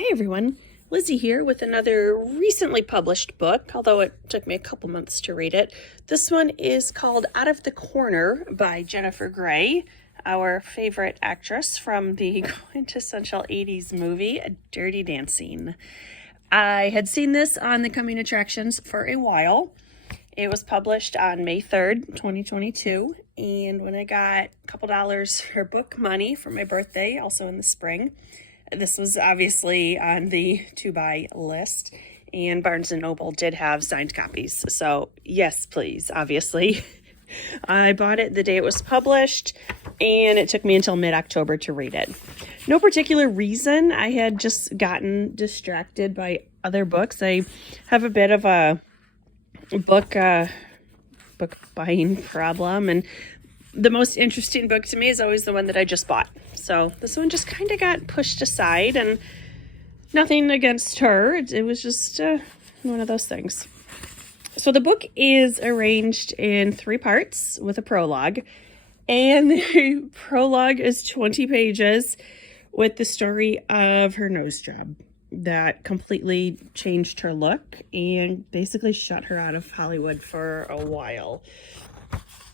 Hey everyone, Lizzie here with another recently published book, although it took me a couple months to read it. This one is called Out of the Corner by Jennifer Grey, our favorite actress from the quintessential 80s movie, Dirty Dancing. I had seen this on the coming attractions for a while. It was published on May 3rd, 2022, and when I got a couple dollars for book money for my birthday, also in the spring, this was obviously on the to-buy list, and Barnes & Noble did have signed copies. So yes, please, obviously. I bought it the day it was published, and it took me until mid-October to read it. No particular reason. I had just gotten distracted by other books. I have a bit of a book buying problem, and the most interesting book to me is always the one that I just bought. So this one just kind of got pushed aside, and nothing against her. It was just one of those things. So the book is arranged in 3 parts with a prologue, and the prologue is 20 pages with the story of her nose job that completely changed her look and basically shut her out of Hollywood for a while.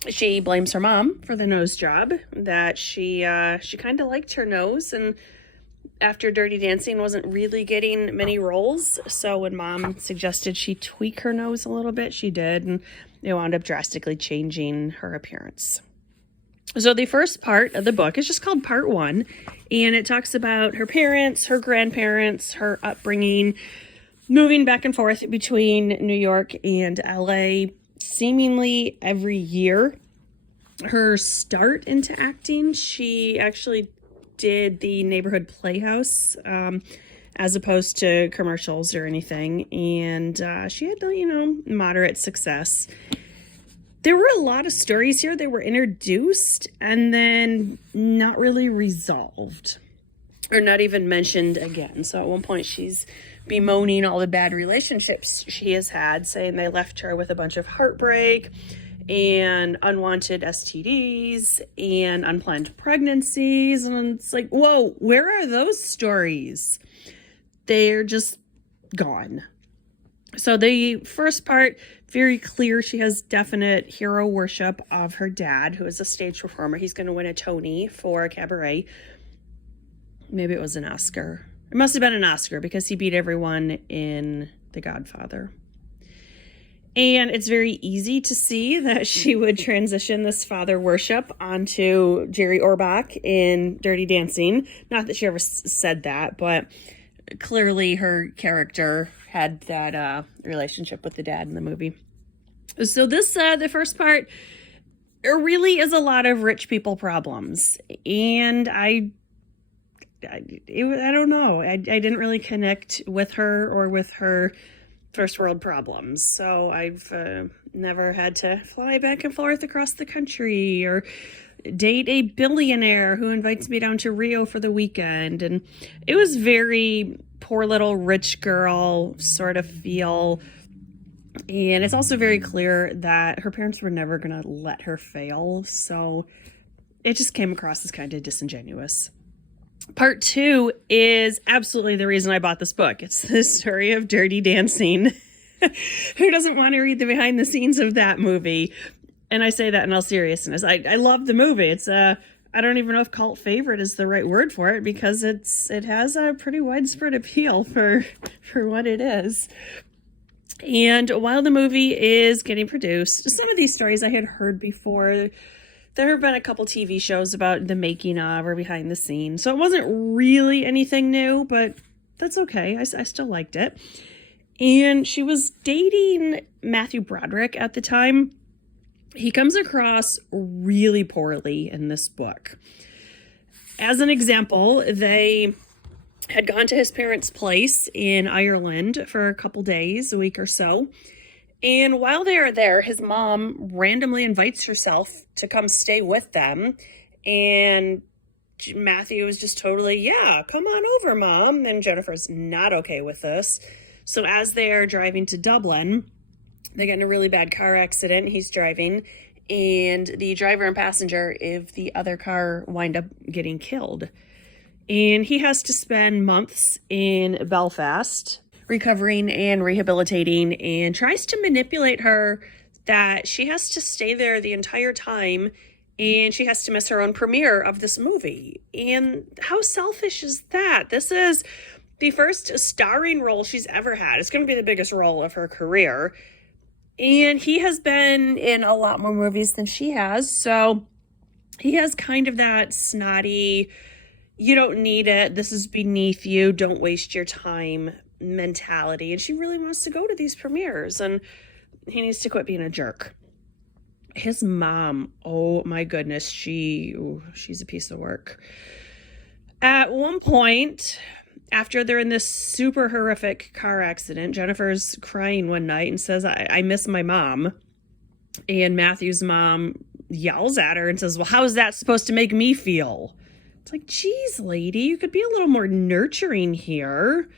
She blames her mom for the nose job, that she kind of liked her nose, and after Dirty Dancing wasn't really getting many roles, so when mom suggested she tweak her nose a little bit, she did, and it wound up drastically changing her appearance. So the first part of the book is just called Part 1, and it talks about her parents, her grandparents, her upbringing, moving back and forth between New York and LA, seemingly every year. Her start into acting, she actually did the neighborhood playhouse as opposed to commercials or anything, and she had, moderate success. There were a lot of stories here that were introduced and then not really resolved or not even mentioned again. So at one point she's bemoaning all the bad relationships she has had, saying they left her with a bunch of heartbreak and unwanted STDs and unplanned pregnancies. And it's like, whoa, where are those stories? They're just gone. So the first part, very clear, she has definite hero worship of her dad, who is a stage performer. He's going to win a Tony for Cabaret. Maybe it was an Oscar. It must have been an Oscar because he beat everyone in The Godfather. And it's very easy to see that she would transition this father worship onto Jerry Orbach in Dirty Dancing. Not that she ever said that, but clearly her character had that relationship with the dad in the movie. So this, the first part, it really is a lot of rich people problems. And I don't know. I didn't really connect with her or with her first world problems. So I've never had to fly back and forth across the country or date a billionaire who invites me down to Rio for the weekend. And it was very poor little rich girl sort of feel. And it's also very clear that her parents were never going to let her fail. So it just came across as kind of disingenuous. Part 2 is absolutely the reason I bought this book. It's the story of Dirty Dancing. Who doesn't want to read the behind the scenes of that movie? And I say that in all seriousness. I love the movie. It's I don't even know if cult favorite is the right word for it, because it has a pretty widespread appeal for what it is. And while the movie is getting produced, some of these stories I had heard before. There have been a couple TV shows about the making of or behind the scenes. So it wasn't really anything new, but that's okay. I still liked it. And she was dating Matthew Broderick at the time. He comes across really poorly in this book. As an example, they had gone to his parents' place in Ireland for a couple days, a week or so. And while they are there, his mom randomly invites herself to come stay with them. And Matthew is just totally, yeah, come on over, Mom. And Jennifer's not okay with this. So as they are driving to Dublin, they get in a really bad car accident. He's driving, and the driver and passenger of the other car wind up getting killed. And he has to spend months in Belfast recovering and rehabilitating, and tries to manipulate her that she has to stay there the entire time and she has to miss her own premiere of this movie. And how selfish is that? This is the first starring role she's ever had. It's going to be the biggest role of her career. And he has been in a lot more movies than she has. So he has kind of that snotty, you don't need it, this is beneath you, don't waste your time mentality. And she really wants to go to these premieres, and he needs to quit being a jerk. His mom, oh my goodness, she's a piece of work. At one point, after they're in this super horrific car accident, Jennifer's crying one night and says, I miss my mom. And Matthew's mom yells at her and says, well, how is that supposed to make me feel? It's like, geez, lady, you could be a little more nurturing here.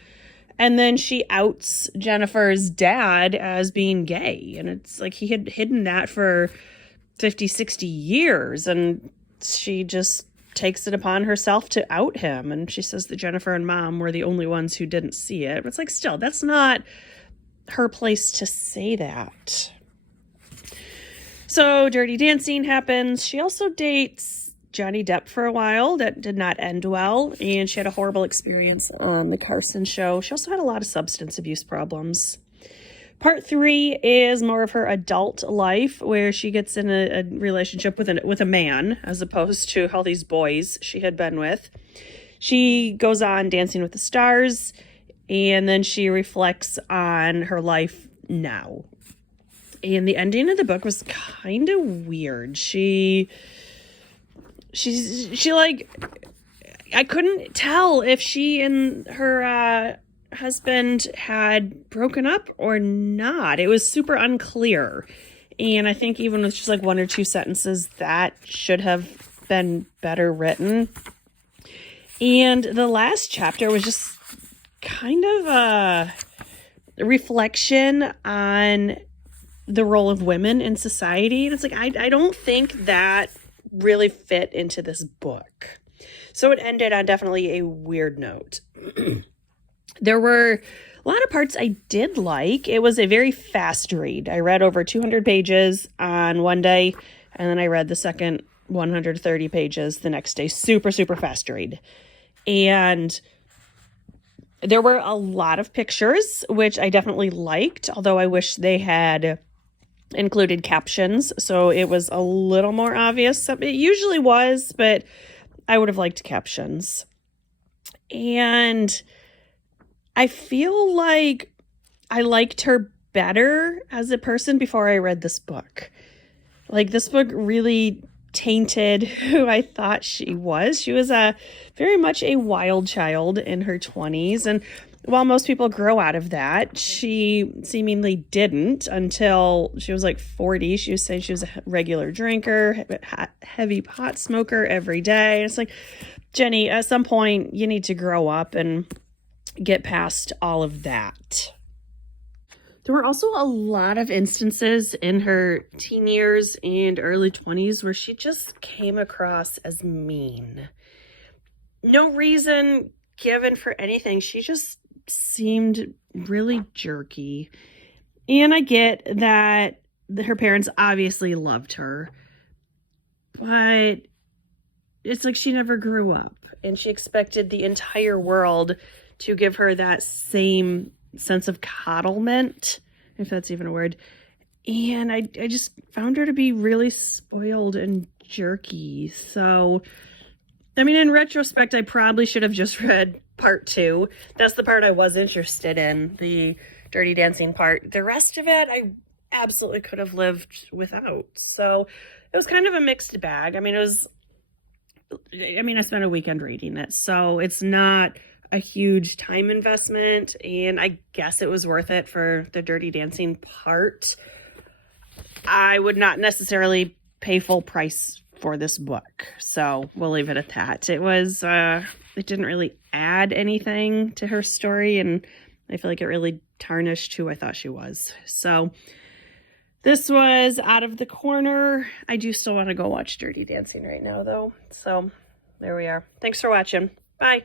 And then she outs Jennifer's dad as being gay. And it's like he had hidden that for 50, 60 years. And she just takes it upon herself to out him. And she says that Jennifer and mom were the only ones who didn't see it. But it's like, still, that's not her place to say that. So Dirty Dancing happens. She also dates Johnny Depp for a while. That did not end well, and she had a horrible experience on the Carson show. She also had a lot of substance abuse problems. Part 3 is more of her adult life, where she gets in a relationship with a man, as opposed to all these boys she had been with. She goes on Dancing with the Stars, and then she reflects on her life now. And the ending of the book was kind of weird. She like, I couldn't tell if she and her husband had broken up or not. It was super unclear. And I think even with just like one or two sentences, that should have been better written. And the last chapter was just kind of a reflection on the role of women in society. And it's like, I don't think that really fit into this book. So it ended on definitely a weird note. There were a lot of parts I did like. It was a very fast read. I read over 200 pages on one day, and then I read the second 130 pages the next day. Super, super fast read. And there were a lot of pictures, which I definitely liked, although I wish they had included captions, so it was a little more obvious. It usually was, but I would have liked captions. And I feel like I liked her better as a person before I read this book. Like, this book really tainted who I thought she was. She was very much a wild child in her 20s, and while most people grow out of that, she seemingly didn't until she was like 40. She was saying she was a regular drinker, heavy pot smoker every day. And it's like, Jenny, at some point you need to grow up and get past all of that. There were also a lot of instances in her teen years and early 20s where she just came across as mean. No reason given for anything. She just seemed really jerky. And I get that her parents obviously loved her, but it's like she never grew up, and she expected the entire world to give her that same sense of coddlement, if that's even a word. And I just found her to be really spoiled and jerky. So, I mean, in retrospect, I probably should have just read part 2. That's the part I was interested in, the Dirty Dancing part. The rest of it, I absolutely could have lived without. So it was kind of a mixed bag. I mean, I spent a weekend reading it, so it's not a huge time investment, and I guess it was worth it for the Dirty Dancing part. I would not necessarily pay full price for this book, so we'll leave it at that. It didn't really add anything to her story, and I feel like it really tarnished who I thought she was. So this was Out of the Corner. I do still want to go watch Dirty Dancing right now, though. So there we are. Thanks for watching. Bye.